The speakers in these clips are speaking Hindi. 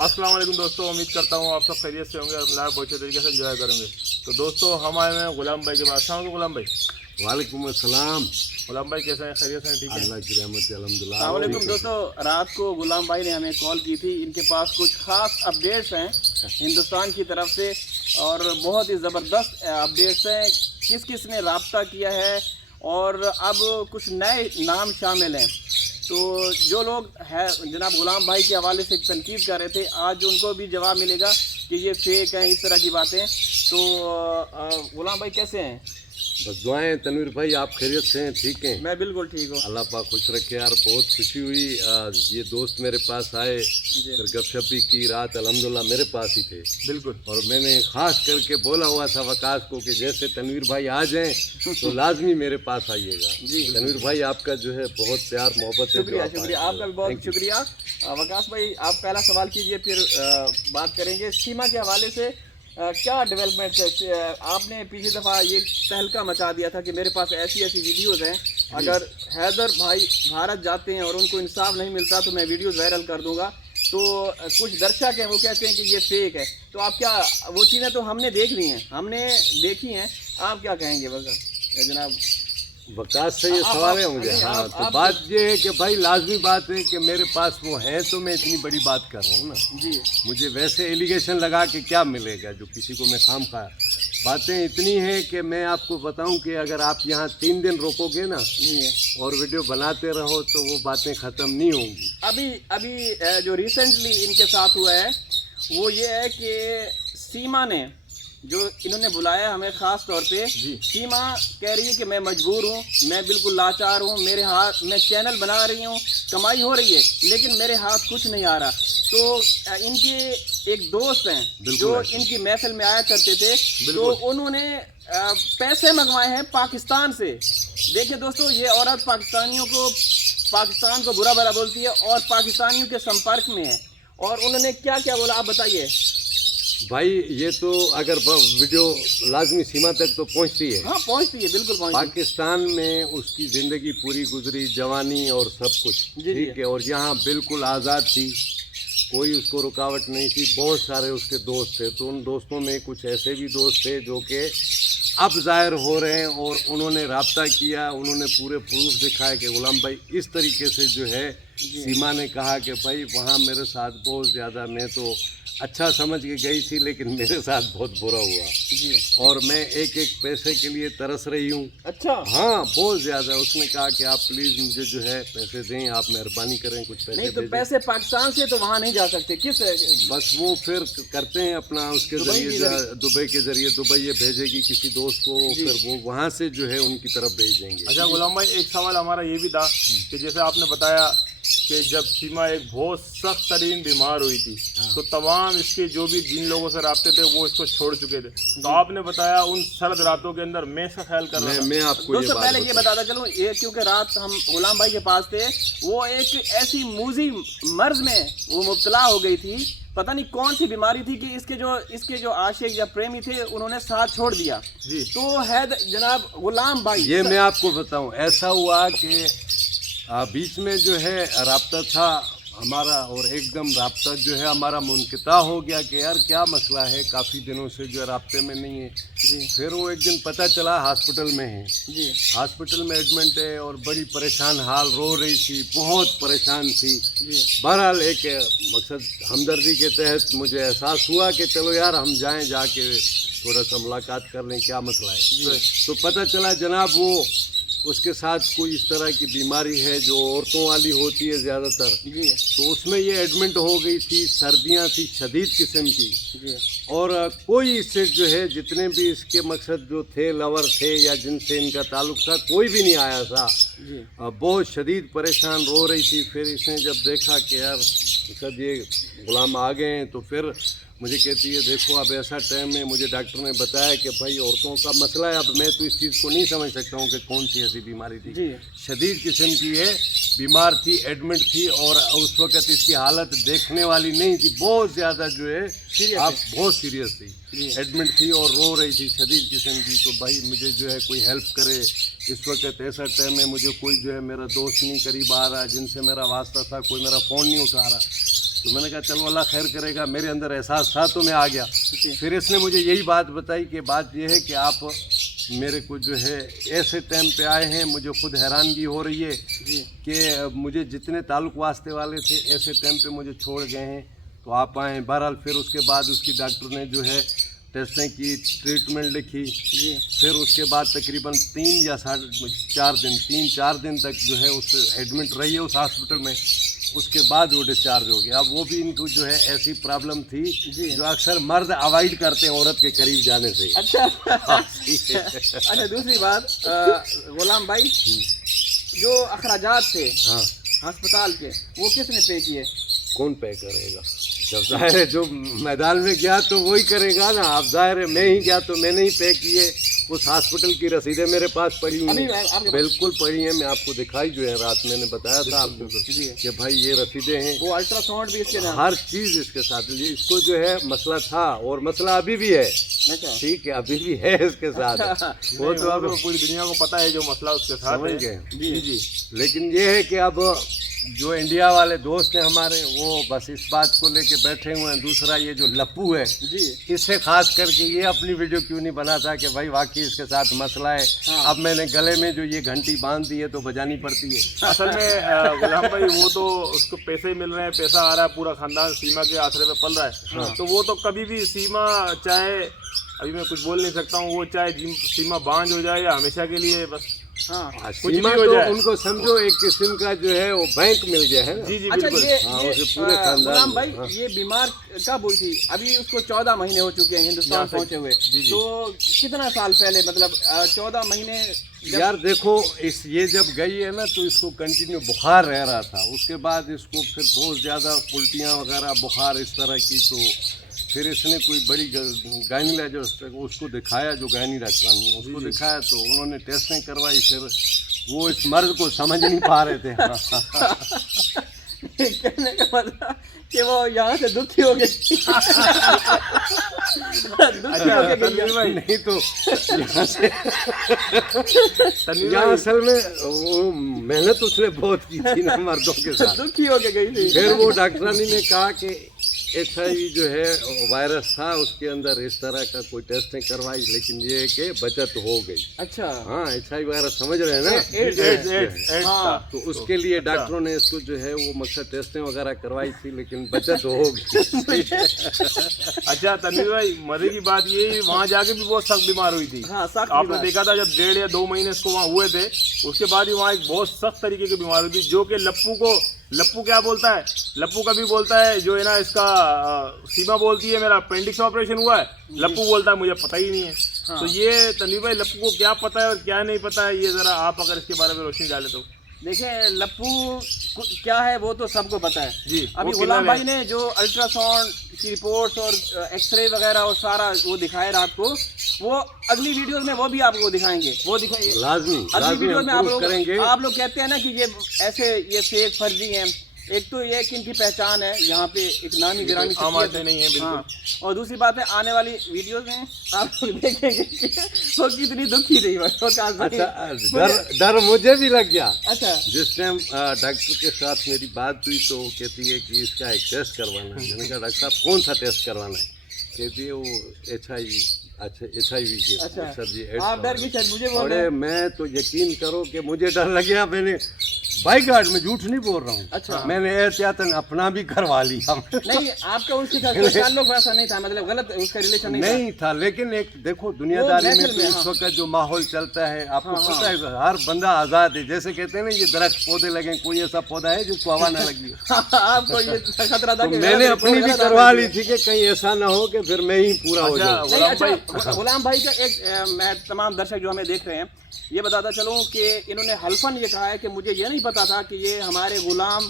अस्सलाम वालेकुम दोस्तों, उम्मीद करता हूँ आप सब खैरियत से होंगे और लाइव बहुत अच्छे तरीके से एंजॉय करेंगे। तो दोस्तों हम आए हैं गुलाम भाई के पास। अस्सलाम वालेकुम गुलाम भाई। वालेकुम अस्सलाम। गुलाम भाई कैसे हैं? खैरियत से हैं? ठीक है। अल्लाह की रहमत से अल्हम्दुलिल्लाह। अस्सलाम वालेकुम दोस्तों, रात को गुलाम भाई ने हमें कॉल की थी। इनके पास कुछ ख़ास अपडेट्स हैं हिंदुस्तान की तरफ से और बहुत ही ज़बरदस्त अपडेट्स हैं। किस किस ने रब्ता किया है और अब कुछ नए नाम शामिल हैं। तो जो लोग है जनाब गुलाम भाई के हवाले से तनकीद कर रहे थे, आज उनको भी जवाब मिलेगा कि ये फेक हैं, इस तरह की बातें। तो गुलाम भाई कैसे हैं? बस दुआएं तनवीर भाई, आप खैरियत से हैं? ठीक हैं? मैं बिल्कुल ठीक हूँ। अल्लाह पाक खुश रखे यार। बहुत खुशी हुई, ये दोस्त मेरे पास आए, फिर गपशप भी की। रात अल्हम्दुलिल्लाह मेरे पास ही थे बिल्कुल। और मैंने खास करके बोला हुआ था वकास को कि जैसे तनवीर भाई आ जाएं तो लाजमी मेरे पास आइएगा। तनवीर भाई आपका जो है बहुत प्यार मोहब्बत है। शुक्रिया शुक्रिया, आपका भी बहुत शुक्रिया। वकास भाई आप पहला सवाल कीजिए, फिर बात करेंगे सीमा के हवाले से। क्या डेवलपमेंट है? आपने पिछली दफ़ा ये तहलका मचा दिया था कि मेरे पास ऐसी ऐसी वीडियोज़ हैं, अगर हैदर भाई भारत जाते हैं और उनको इंसाफ नहीं मिलता तो मैं वीडियोज़ वायरल कर दूंगा। तो कुछ दर्शक हैं वो कहते हैं कि ये फेक है। तो आप क्या, वो चीज़ें तो हमने देख ली हैं, हमने देखी हैं, आप क्या कहेंगे वजह जनाब? वकास से ये सवाल है मुझे। हाँ, तो बात ये है कि भाई लाजमी बात है कि मेरे पास वो है तो मैं इतनी बड़ी बात कर रहा हूँ ना जी। मुझे वैसे एलिगेशन लगा के क्या मिलेगा जो किसी को मैं खाम खा। बातें इतनी हैं कि मैं आपको बताऊं कि अगर आप यहाँ 3 दिन रोकोगे ना और वीडियो बनाते रहो तो वो बातें ख़त्म नहीं होंगी। अभी जो रिसेंटली इनके साथ हुआ है वो ये है कि सीमा ने जो इन्होंने बुलाया हमें ख़ास तौर पे, सीमा कह रही है कि मैं मजबूर हूँ, मैं बिल्कुल लाचार हूँ, मेरे हाथ, मैं चैनल बना रही हूँ, कमाई हो रही है लेकिन मेरे हाथ कुछ नहीं आ रहा। तो इनके एक दोस्त हैं जो इनकी महफिल में आया करते थे, तो उन्होंने पैसे मंगवाए हैं पाकिस्तान से। देखिए दोस्तों, ये औरत पाकिस्तान को बुरा भला बोलती है और पाकिस्तानियों के संपर्क में है। और उन्होंने क्या क्या बोला आप बताइए भाई। ये तो अगर वीडियो लाजमी सीमा तक तो पहुंचती है। हाँ पहुंचती है, बिल्कुल पहुंचती है। पाकिस्तान में उसकी ज़िंदगी पूरी गुजरी, जवानी और सब कुछ ठीक है, और यहाँ बिल्कुल आज़ाद थी, कोई उसको रुकावट नहीं थी। बहुत सारे उसके दोस्त थे, तो उन दोस्तों में कुछ ऐसे भी दोस्त थे जो कि अब ज़ाहिर हो रहे हैं और उन्होंने रब्ता किया, उन्होंने पूरे प्रूफ दिखाए कि गुलाम भाई इस तरीके से जो है। सीमा ने कहा कि भाई वहाँ मेरे साथ बहुत ज़्यादा, मैं तो अच्छा समझ के गई थी लेकिन मेरे साथ बहुत बुरा हुआ और मैं एक एक पैसे के लिए तरस रही हूँ। अच्छा। हाँ बहुत ज़्यादा। उसने कहा कि आप प्लीज़ मुझे जो है पैसे दें, आप मेहरबानी करें, कुछ पैसे नहीं तो पैसे पाकिस्तान से तो वहाँ नहीं जा सकते, किस? बस वो फिर करते हैं अपना उसके ज़रिए, दुबई के ज़रिए। दुबई ये भेजेगी किसी दोस्त को, फिर वो वहाँ से जो है उनकी तरफ भेज देंगे। अच्छा गुलाम भाई, एक सवाल हमारा ये भी था कि जैसे आपने बताया कि जब सीमा एक बहुत सख्त तरीन बीमार हुई थी तो तमाम इसके जो भी जिन लोगों से रब्ते थे वो इसको छोड़ चुके थे। तो आपने बताया उन सर्द रातों के अंदर मैं इसका ख्याल कर रहा था। मैं आपको दोस्तों पहले ये बताता चलूँ, ये क्योंकि रात हम गुलाम भाई के पास थे, वो एक ऐसी मूजी मर्ज में वो मुब्तला हो गई थी, पता नहीं कौन सी बीमारी थी कि इसके जो आशिक या प्रेमी थे उन्होंने साथ छोड़ दिया जी। तो है जनाब गुलाम भाई, ये मैं आपको बताऊं, ऐसा हुआ कि बीच में जो है रब्ता था हमारा और एकदम रब्ता जो है हमारा मुनक़ता हो गया कि यार क्या मसला है, काफ़ी दिनों से जो है रब्ते में नहीं है जी। फिर वो एक दिन पता चला हॉस्पिटल में है जी, हॉस्पिटल में एडमिट है और बड़ी परेशान हाल, रो रही थी, बहुत परेशान थी। बहरहाल एक मकसद हमदर्दी के तहत मुझे एहसास हुआ कि चलो यार हम जाएं, जाके थोड़ा सा मुलाकात कर लें, क्या मसला है। तो पता चला जनाब वो उसके साथ कोई इस तरह की बीमारी है जो औरतों वाली होती है ज़्यादातर, तो उसमें ये एडमिट हो गई थी। सर्दियां थी शदीद किस्म की और कोई इससे जो है जितने भी इसके मकसद जो थे, लवर थे या जिनसे इनका ताल्लुक था, कोई भी नहीं आया था। बहुत शदीद परेशान रो रही थी। फिर इसने जब देखा कि यार सद ये गुलाम आ गए हैं तो फिर मुझे कहती है देखो अब ऐसा टाइम है, मुझे डॉक्टर ने बताया कि भाई औरतों का मसला है। अब मैं तो इस चीज़ को नहीं समझ सकता हूँ कि कौन सी ऐसी बीमारी थी, शदीद किस्म की है, बीमार थी, एडमिट थी और उस वक़्त इसकी हालत देखने वाली नहीं थी, बहुत ज़्यादा जो है आप बहुत सीरियस थी, एडमिट थी और रो रही थी शदीद किस्म की। तो भाई मुझे जो है कोई हेल्प करे, इस वक्त ऐसा टाइम है, मुझे कोई जो है मेरा दोस्त नहीं करीब आ रहा, जिनसे मेरा वास्ता था, कोई मेरा फ़ोन नहीं उठा रहा। तो मैंने कहा चलो अल्लाह खैर करेगा, मेरे अंदर एहसास था तो मैं आ गया। जी। फिर इसने मुझे यही बात बताई कि बात यह है कि आप मेरे को जो है ऐसे टाइम पे आए हैं, मुझे खुद हैरानगी हो रही है कि मुझे जितने ताल्लुक वास्ते वाले थे ऐसे टाइम पे मुझे छोड़ गए हैं, तो आप आएँ। बहरहाल फिर उसके बाद उसकी डॉक्टर ने जो है टेस्टें की, ट्रीटमेंट लिखी जी। फिर उसके बाद तकरीबन 3 या 4 दिन तक जो है उस एडमिट रही है उस हॉस्पिटल में। उसके बाद वो डिस्चार्ज हो गया। अब वो भी इनको जो है ऐसी प्रॉब्लम थी जो अक्सर मर्द अवॉइड करते हैं औरत के करीब जाने से। अच्छा अच्छा, दूसरी बात गुलाम भाई, जो अखराजात थे हाँ, अस्पताल के, वो किसने पे किए? कौन पे करेगा? जब जाहिर है जो मैदान में गया तो वही करेगा ना। अब जाहिर है मैं ही गया तो मैंने ही पे किए। उस हॉस्पिटल की रसीदें मेरे पास पड़ी हुई हैं, बिल्कुल पड़ी हैं। मैं आपको दिखाई जो है, रात मैंने बताया था आपको कि भाई ये रसीदें हैं। वो अल्ट्रासाउंड भी इसके साथ, हर चीज़ इसके साथ। इसको जो है मसला था और मसला अभी भी है। अच्छा। ठीक है, अभी भी है इसके साथ। वो तो अब पूरी दुनिया को पता है जो मसला उसके साथ है। समझ गए? जी जी। लेकिन ये है कि अब जो इंडिया वाले दोस्त हैं हमारे, वो बस इस बात को लेके बैठे हुए हैं। दूसरा ये जो लप्पू है जी, इससे खास करके ये अपनी वीडियो क्यों नहीं बनाता कि भाई वाकई इसके साथ मसला है। हाँ। अब मैंने गले में जो ये घंटी बांध दी है तो बजानी पड़ती है। असल में गुलाम भाई, वो तो उसको पैसे मिल रहे हैं, पैसा आ रहा है, पूरा खानदान सीमा के आसरे पे पल रहा है। तो वो तो कभी भी सीमा, चाहे अभी मैं कुछ बोल नहीं सकता हूँ, वो चाहे सीमा बांझ हो जाए या हमेशा के लिए बस हाँ। सीमा तो उनको समझो एक किस्म का जो है वो बैंक मिल गया है ना। जी जी अच्छा, बिल्कुल। ये पूरे खानदान गुलाम भाई, हाँ। ये बीमार कब हुई थी? अभी उसको 14 महीने हो चुके हैं हिंदुस्तान पहुंचे हुए। जी, जी। तो कितना साल पहले, मतलब 14 महीने यार देखो, ये जब गई है ना तो इसको कंटिन्यू बुखार रह रहा था। उसके बाद इसको फिर बहुत ज़्यादा उल्टियाँ वगैरह, बुखार इस तरह की। तो फिर इसने कोई बड़ी गायनीकोलॉजिस्ट उसको दिखाया, जो गायनी डॉक्टरानी उसको दिखाया, तो उन्होंने टेस्टें करवाई। फिर वो इस मर्द को समझ नहीं पा रहे थे। कहने का मतलब कि वो यहाँ से दुखी हो गए। दुखी हो गए नहीं तो यहाँ से यहाँ असल में वो मेहनत उसने बहुत की थी ना मर्दों के साथ। दुखी हो के गई थी। फिर वो डॉक्टरानी ने कहा कि HIV जो है वायरस था उसके अंदर, इस तरह का कोई टेस्टें करवाई, लेकिन ये है कि बचत हो गई। अच्छा। हाँ, HIV वायरस समझ रहे हैं ना। एड्स था। तो उसके लिए डॉक्टरों ने इसको जो है वो मकसद टेस्टें वगैरह करवाई थी, लेकिन बचत हो गई। अच्छा तनवीर भाई, मजे की बात ये, वहाँ जाके भी बहुत सख्त बीमार हुई थी। हाँ, सख्त आपने बीमार। देखा था जब 1.5 या 2 महीने इसको वहाँ हुए थे, उसके बाद ही वहाँ एक बहुत सख्त तरीके की बीमारी हुई थी, जो कि लप्पू क्या बोलता है, लप्पू कभी बोलता है जो है ना, इसका सीमा बोलती है मेरा अपेंडिक्स ऑपरेशन हुआ है, लप्पू बोलता है मुझे पता ही नहीं है। हाँ। तो ये तनवीर भाई, लप्पू को क्या पता है और क्या नहीं पता है, ये जरा आप अगर इसके बारे में रोशनी डाले तो। देखिए, लप्पू क्या है वो तो सबको पता है जी। अभी वो गुलाम किलर भाई ने जो अल्ट्रासाउंड की रिपोर्ट्स और एक्सरे वगैरह और सारा वो दिखाए रात को, वो अगली वीडियोस में वो भी आपको दिखाएंगे। वो दिखाएंगे लाजमी अगली वीडियो में। करेंगे। आप लोग कहते हैं ना कि ये ऐसे ये फेक फर्जी हैं। एक तो ये कि इनकी पहचान है, यहाँ पे एक नामी गिरामी आम आदमी नहीं है बिल्कुल। हाँ। और दूसरी बात है, आने वाली वीडियोस में आप लोग देखेंगे कि वो कितनी दुखी रही है। अच्छा, डर मुझे भी लग गया। अच्छा। जिस टाइम डॉक्टर के साथ मेरी बात हुई तो वो कहती है कि इसका एक टेस्ट करवाना है। मैंने कहा डॉक्टर साहब कौन सा टेस्ट करवाना है? कहती है वो HIV। अच्छा, HIV के अच्छा। सर जी, आप डर गई शायद, मुझे बोल रहे अरे हैं। मैं तो यकीन करो कि मुझे डर लग गया। मैंने बाई गार्ड में झूठ नहीं बोल रहा हूँ। अच्छा। मैंने एहतियातन अपना भी करवा लिया। नहीं, आपका उसके साथ कोई ताल्लुक वैसा नहीं था, मतलब गलत उसका रिलेशन नहीं था। लेकिन एक देखो दुनियादारी में नेचर तो में, इस वक्त जो माहौल चलता है, आपको पता है हर बंदा आज़ाद है। जैसे कहते हैं ना, ये दरख्त पौधे लगे, कोई ऐसा पौधा है जिसको हवा ना लगी। आपको ये खतरा था तो कि मैंने अपनी भी करवा ली थी कि कहीं ऐसा ना हो कि फिर मैं ही पूरा हो जाऊं। अच्छा, गुलाम भाई का एक मैं तमाम दर्शक जो हमें देख रहे हैं ये बताता चलूं कि इन्होंने हल्फन ये कहा है कि मुझे ये नहीं पता था कि ये हमारे गुलाम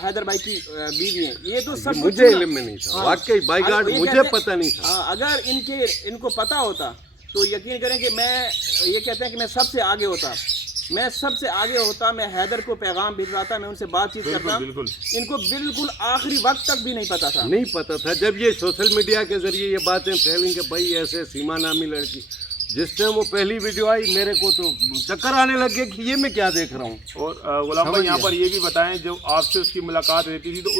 हैदर भाई की बीवी हैं। ये तो सब मुझे इल्म में नहीं था। वाकई बाई गार्ड मुझे पता नहीं था। अगर इनको पता होता तो यकीन करें कि मैं, ये कहते हैं कि मैं सबसे आगे होता, मैं हैदर को पैगाम भिजवाता, मैं उनसे बातचीत करता। इनको बिल्कुल आखिरी वक्त तक भी नहीं पता था। जब ये सोशल मीडिया के जरिए ये बातें फैलें कि भाई ऐसे सीमा नामी लड़की, जिस टाइम वो पहली वीडियो आई मेरे को तो चक्कर आने लग गया कि ये मैं क्या देख रहा हूँ। और गुलाम भाई यहाँ पर ये भी बताएं, जो आपसे उसकी मुलाकात रहती थी तो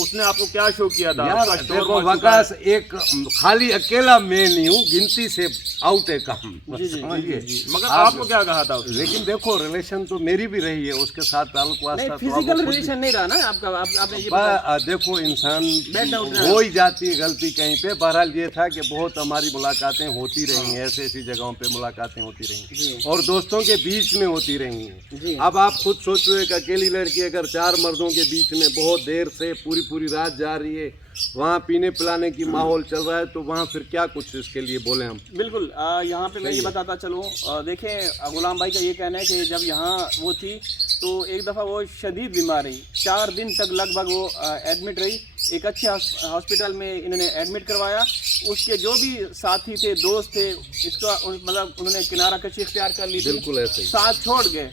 उसने आपको क्या शो किया था? यार आपका स्टोर देखो मौजूद है। वकास एक खाली अकेला मैं नहीं हूँ, गिनती से आउट है काम, समझिए। मगर आपको क्या कहा था उसने? लेकिन देखो रिलेशन तो मेरी भी रही है, उसके साथ ताल्लुक वास्ता तो फिजिकल आपको रिलेशन नहीं रहा ना आपका, आपने ये बताया। देखो इंसान Bad doubt रहा। हो ही जाती है गलती कहीं पे। बहरहाल ये था कि बहुत हमारी मुलाकातें होती रही हैं, ऐसी ऐसी जगहों पे मुलाकातें होती रही और दोस्तों के बीच में होती रही जी। हैं। अब आप खुद सोचो, एक अकेली लड़की अगर 4 मर्दों के बीच में बहुत देर से पूरी रात जा रही है, वहाँ पीने पिलाने की माहौल चल रहा है, तो वहाँ फिर क्या कुछ इसके लिए बोले हम। बिल्कुल यहाँ पे मैं ये बताता चलूँ, देखें गुलाम भाई का ये कहना है कि जब यहाँ वो थी तो एक दफ़ा वो शदीद बीमार रही, 4 दिन तक लगभग वो एडमिट रही। एक अच्छे हॉस्पिटल में इन्होंने एडमिट करवाया। उसके जो भी साथी थे, दोस्त थे, इसका मतलब उन्होंने किनारा कशी इख्तियार कर ली थी, बिल्कुल ऐसे ही साथ छोड़ गए।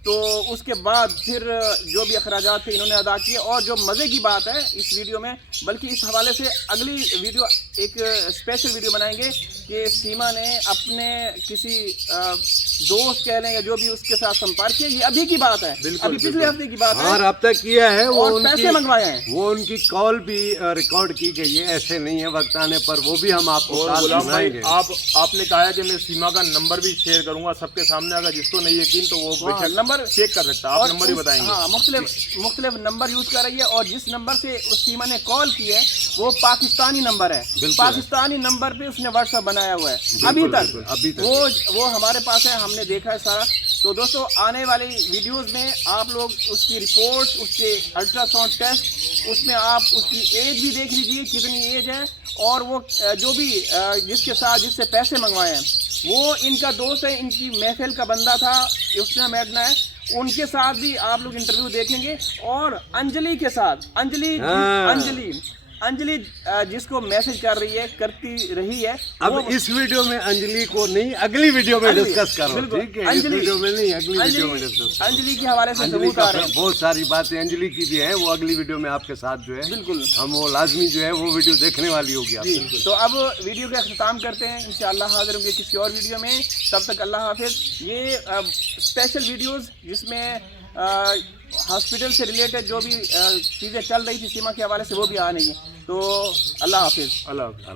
तो उसके बाद फिर जो भी अखराजात थे इन्होंने अदा किए। और जो मज़े की बात है इस वीडियो में, बल्कि इस हवाले से अगली वीडियो एक स्पेशल वीडियो बनाएंगे कि सीमा ने अपने किसी दोस्त कह लेंगे जो भी उसके साथ संपर्क किया, ये अभी की बात है, अभी पिछले हफ्ते की बात है। हाँ रब्ता किया है वो, और पैसे मंगवाए हैं, वो उनकी कॉल भी रिकॉर्ड की गई है, ऐसे नहीं है वक्त आने पर वो भी हम आपको और गुलाम भाई आपने कहा है कि मैं सीमा का नंबर भी शेयर करूंगा सबके सामने, अगर जिसको नहीं यकीन तो वो नंबर चेक कर सकता है। आप नंबर ही बताएंगे। हाँ, मुख्तलिफ नंबर यूज कर रही है और जिस नंबर से उस सीमा ने कॉल की है वो पाकिस्तानी नंबर है। पाकिस्तानी नंबर पे उसने व्हाट्सएप बनाया हुआ है अभी तक। वो हमारे पास है, हमने देखा है सारा। तो दोस्तों आने वाली वीडियोस में आप लोग उसकी रिपोर्ट्स, उसके अल्ट्रासाउंड टेस्ट, उसमें आप उसकी एज भी देख लीजिए कितनी एज है, और वो जो भी जिसके साथ जिससे पैसे मंगवाए हैं वो इनका दोस्त है, इनकी महफिल का बंदा था, उसने मैडना है, उनके साथ भी आप लोग इंटरव्यू देखेंगे। और अंजलि के साथ, अंजलि जिसको मैसेज कर रही है, करती रही है। अब इस वीडियो में अंजलि को नहीं, अगली वीडियो में डिस्कस करो, ठीक है? इस वीडियो में नहीं, अगली वीडियो में डिस्कस। अंजलि के हवाले से सबूत आ रहे हैं, बहुत सारी बातें अंजलि की भी है, वो अगली वीडियो में आपके साथ जो है बिल्कुल हम वो लाजमी जो है वो वीडियो देखने वाली होगी आपकी। तो अब वीडियो का अख्ताम करते हैं, इंशाअल्लाह हाजिर होंगे किसी और वीडियो में। तब तक अल्लाह हाफिज। ये स्पेशल वीडियोस जिसमें हॉस्पिटल से रिलेटेड जो भी चीज़ें चल रही थी सीमा के हवाले से वो भी आ रही हैं। तो अल्लाह हाफिज़। अल्लाह।